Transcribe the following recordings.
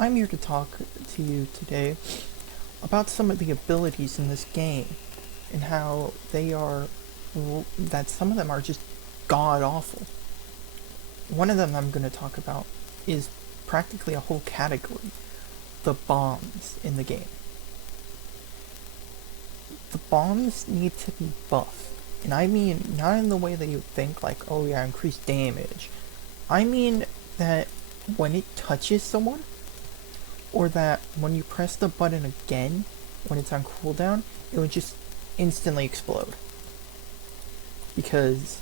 I'm here to talk to you today about some of the abilities in this game and how that some of them are just god awful. One of them I'm going to talk about is practically a whole category, the bombs in the game. The bombs need to be buffed, and I mean not in the way that you think, like, oh yeah, increased damage. I mean that when it touches someone, or that when you press the button again, when it's on cooldown, it would just instantly explode. Because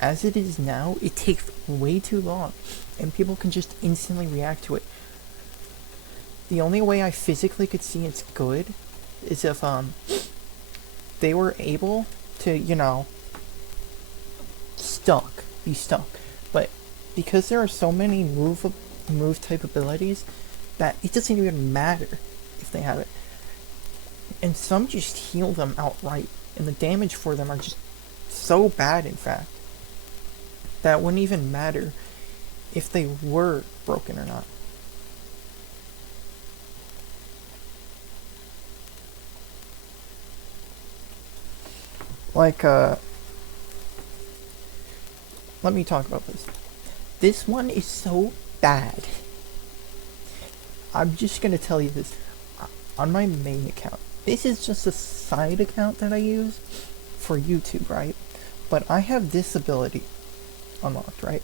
as it is now, it takes way too long, and people can just instantly react to it. The only way I physically could see it's good is if they were able to, be stuck. But because there are so many move type abilities, that it doesn't even matter if they have it. And some just heal them outright, and the damage for them are just so bad, in fact, that it wouldn't even matter if they were broken or not. Like, let me talk about this. This one is so bad. I'm just gonna tell you this. On my main account, this is just a side account that I use for YouTube, right? But I have this ability unlocked, right?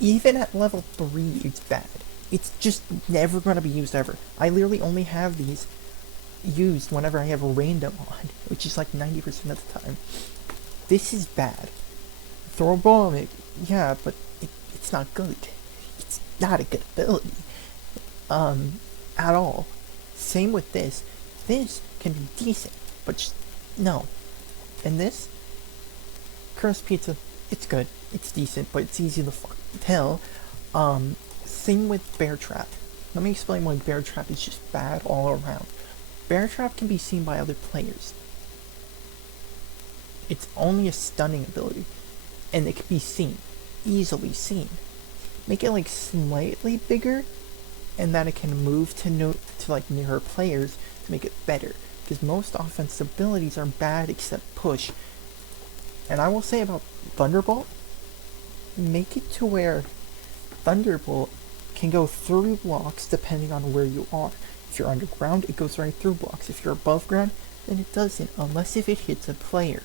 Even at level 3, it's bad. It's just never gonna be used ever. I literally only have these used whenever I have a random on, which is like 90% of the time. This is bad. Throw a bomb, yeah, but it's not good. It's not a good ability. At all. Same with this. This can be decent, but just no. And this, crust pizza, it's good. It's decent, but it's easy to tell. Same with bear trap. Let me explain why bear trap is just bad all around. Bear trap can be seen by other players. It's only a stunning ability, and it can be seen, easily seen. Make it like slightly bigger, and that it can move to like nearer players to make it better. Because most offensive abilities are bad except push. And I will say about Thunderbolt, make it to where Thunderbolt can go through blocks depending on where you are. If you're underground, it goes right through blocks. If you're above ground, then it doesn't, unless if it hits a player.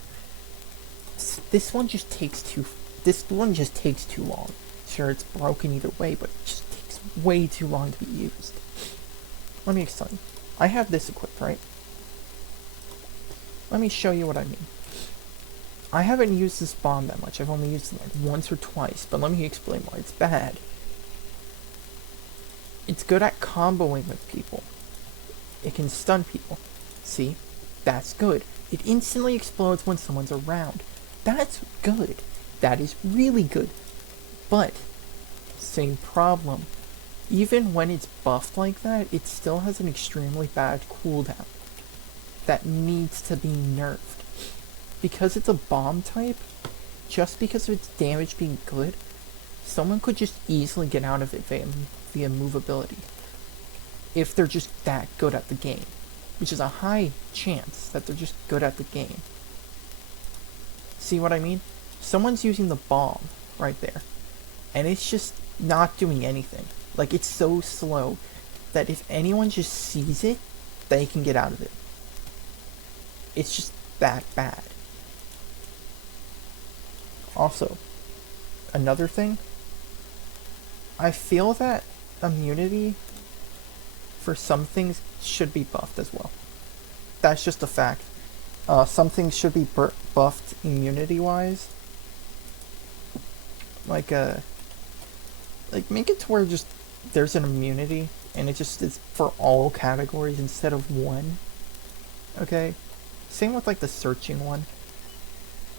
This one just takes too long. Sure, it's broken either way, but it just takes way too long to be used. Let me explain. I have this equipped, right? Let me show you what I mean. I haven't used this bomb that much. I've only used it like once or twice, but let me explain why it's bad. It's good at comboing with people. It can stun people. See? That's good. It instantly explodes when someone's around. That's good. That is really good. But, same problem. Even when it's buffed like that, it still has an extremely bad cooldown that needs to be nerfed. Because it's a bomb type, just because of its damage being good, someone could just easily get out of it via movability. If they're just that good at the game. Which is a high chance that they're just good at the game. See what I mean? Someone's using the bomb right there, and it's just not doing anything. Like, it's so slow that if anyone just sees it, they can get out of it. It's just that bad. Also, another thing, I feel that immunity for some things should be buffed as well. That's just a fact. Some things should be buffed immunity-wise. Like make it to where just there's an immunity, and it just is for all categories instead of one. Okay? Same with like the searching one.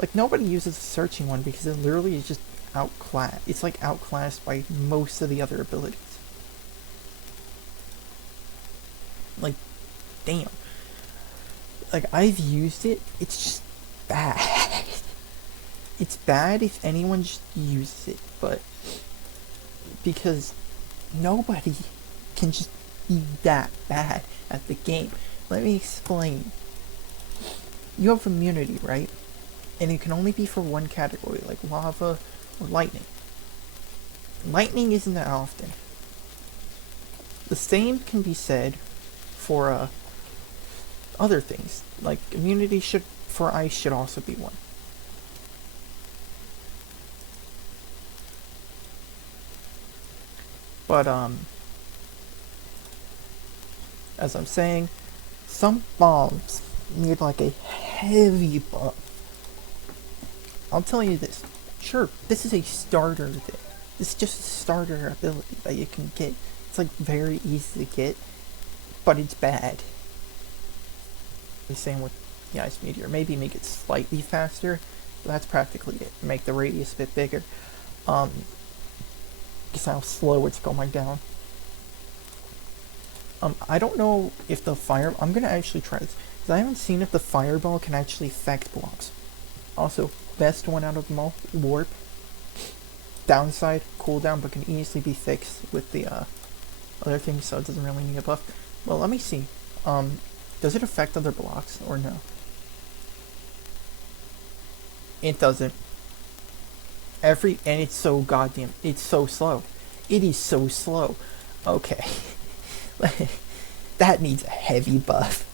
Like, nobody uses the searching one because it literally is just outclassed. It's like outclassed by most of the other abilities. Like, damn. Like, I've used it, it's just bad. It's bad if anyone just uses it, but because nobody can just be that bad at the game. Let me explain. You have immunity, right? And it can only be for one category, like lava or lightning. Lightning isn't that often. The same can be said for other things. Like immunity for ice should also be one. But as I'm saying, some bombs need like a heavy buff. I'll tell you this. Sure, this is a starter thing. This is just a starter ability that you can get. It's like very easy to get, but it's bad. The same with the ice meteor. Maybe make it slightly faster, but that's practically it. Make the radius a bit bigger. Guess how slow it's going down. I don't know if the fire... I'm gonna actually try this, because I haven't seen if the fireball can actually affect blocks. Also, best one out of them all, warp. Downside, cooldown, but can easily be fixed with the other things, so it doesn't really need a buff. Well, let me see. Does it affect other blocks, or no? It doesn't. And it's so goddamn... It's so slow. It is so slow. Okay. That needs a heavy buff.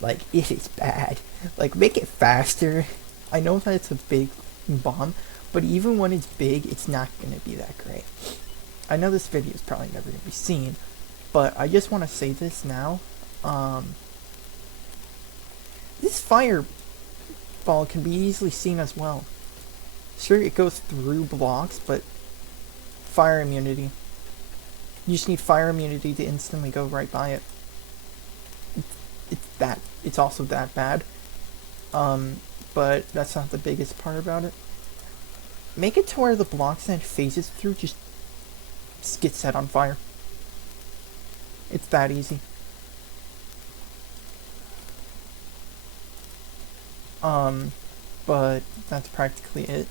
Like, it is bad. Like, make it faster. I know that it's a big bomb, but even when it's big, it's not going to be that great. I know this video is probably never going to be seen, but I just want to say this now. This fireball can be easily seen as well. Sure, it goes through blocks, but fire immunity. You just need fire immunity to instantly go right by it. It's also that bad. But that's not the biggest part about it. Make it to where the blocks that it phases through just get set on fire. It's that easy. But that's practically it.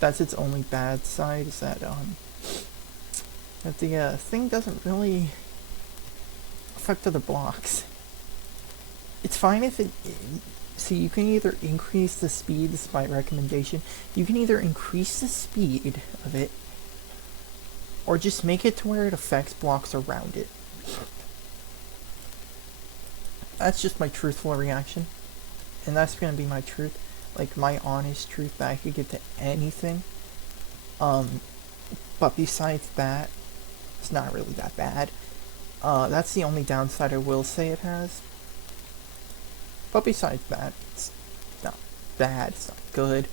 That's its only bad side, is that the thing doesn't really affect other blocks. It's fine if it... See, you can either increase the speed, this is my recommendation, you can either increase the speed of it, or just make it to where it affects blocks around it. That's just my truthful reaction, and that's gonna be my truth, like my honest truth that I could give to anything. But besides that, it's not really that bad. That's the only downside I will say it has. But besides that, it's not bad, it's not good.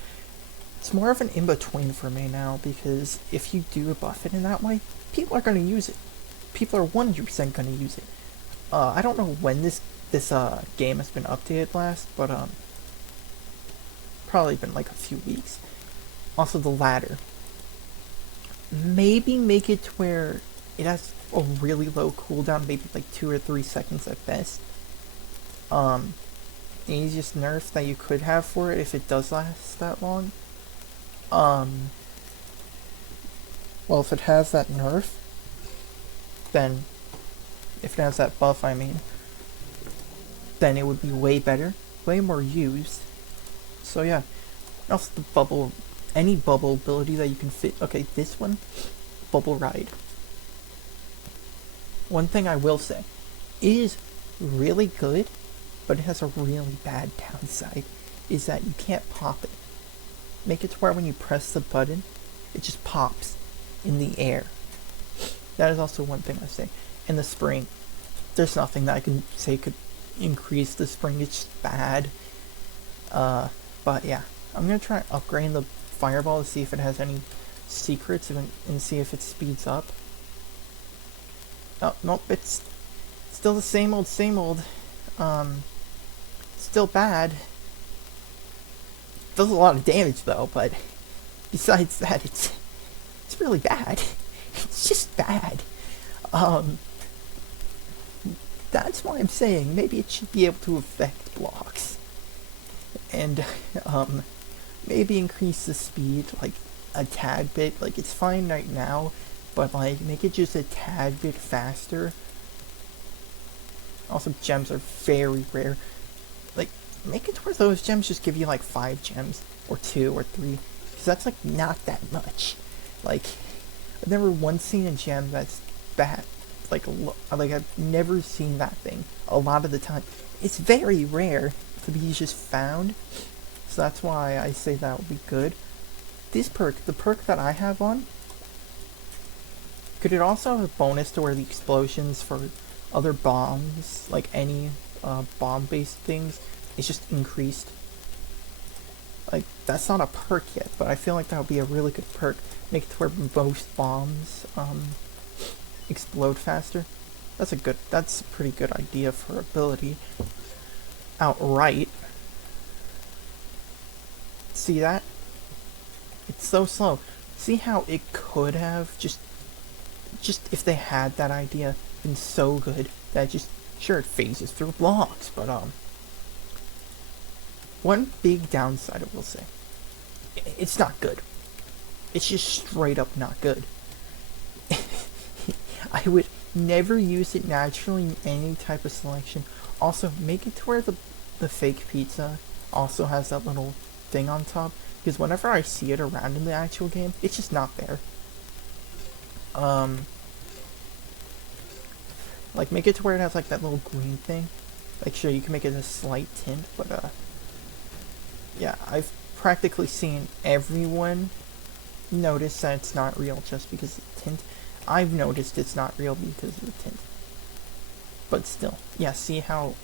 It's more of an in-between for me now, because if you do buff it in that way, people are going to use it. People are 100% going to use it. I don't know when this game has been updated last, but probably been like a few weeks. Also the ladder. Maybe make it to where it has a really low cooldown, maybe like 2 or 3 seconds at best. The easiest nerf that you could have for it if it does last that long. Well, if it has that nerf, then if it has that buff, I mean, then it would be way better, way more used. So yeah. Also the bubble, any bubble ability that you can fit. Okay, this one, bubble ride. One thing I will say, it is really good, but it has a really bad downside, is that you can't pop it. Make it to where when you press the button, it just pops in the air. That is also one thing I say. And the spring, there's nothing that I can say could increase the spring, it's just bad. But yeah, I'm gonna try upgrading the fireball to see if it has any secrets and see if it speeds up. Oh, nope, it's still the same old, still bad. Does a lot of damage though, but besides that, it's really bad. It's just bad. That's why I'm saying maybe it should be able to affect blocks, and maybe increase the speed like a tad bit. Like, it's fine right now but like make it just a tad bit faster. Also, gems are very rare. Like, make it to where those gems just give you like 5 gems, or 2 or 3, because that's like not that much. Like, I've never once seen a gem that's bad. Like I've never seen that thing. A lot of the time, it's very rare to be just found. So that's why I say that would be good. This perk, the perk that I have on, could it also have a bonus to where the explosions for other bombs, like any bomb-based things, is just increased? Like, that's not a perk yet, but I feel like that would be a really good perk. Make it to where most bombs explode faster. That's a pretty good idea for ability. Outright. See that? It's so slow. See how it could have just if they had that idea, been so good that just, sure, it phases through blocks, but one big downside I will say, it's not good. It's just straight up not good. I would never use it naturally in any type of selection. Also, make it to where the fake pizza also has that little thing on top, because whenever I see it around in the actual game, it's just not there. Like, make it to where it has like that little green thing. Like, sure, you can make it a slight tint, but yeah, I've practically seen everyone notice that it's not real just because of the tint. I've noticed it's not real because of the tint. But still, yeah, see how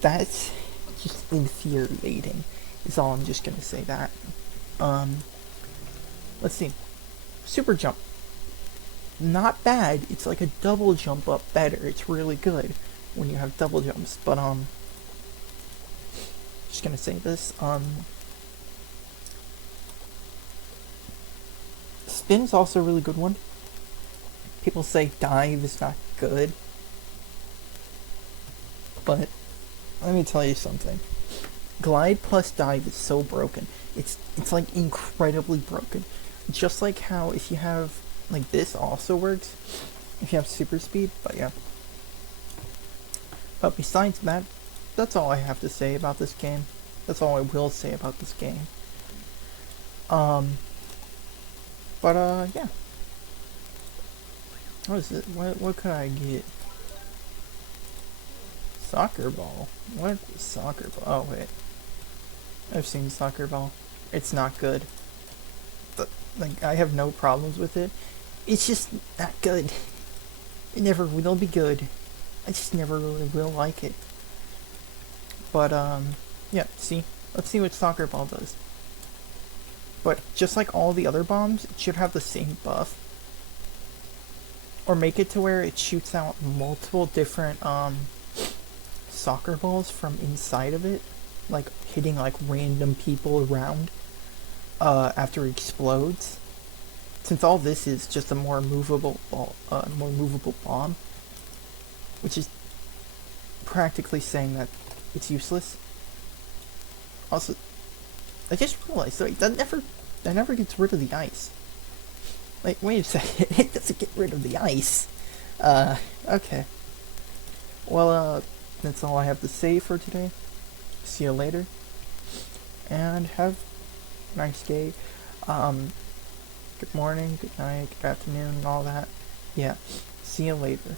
that's just infuriating is all I'm just gonna say that. Let's see. Super jump. Not bad. It's like a double jump up better. It's really good when you have double jumps, but just gonna say this, spin's also a really good one. People say dive is not good, but let me tell you something. Glide plus dive is so broken. It's like incredibly broken. Just like how if you have, like, this also works if you have super speed, but yeah. But besides that, that's all I have to say about this game. That's all I will say about this game. Yeah. What is it? What could I get? Soccer ball? What is soccer ball? Oh, wait. I've seen soccer ball. It's not good. Like, I have no problems with it. It's just not good. It never will be good. I just never really will like it. But, yeah, see? Let's see what soccer ball does. But just like all the other bombs, it should have the same buff. Or make it to where it shoots out multiple different, soccer balls from inside of it. Like, hitting, like, random people around, after it explodes. Since all this is just a more movable bomb, which is practically saying that it's useless. Also, I just realized, wait, that never gets rid of the ice. Like, wait a second, it doesn't get rid of the ice. Okay. Well, that's all I have to say for today. See you later. And have a nice day. Good morning, good night, good afternoon, and all that. Yeah, see you later.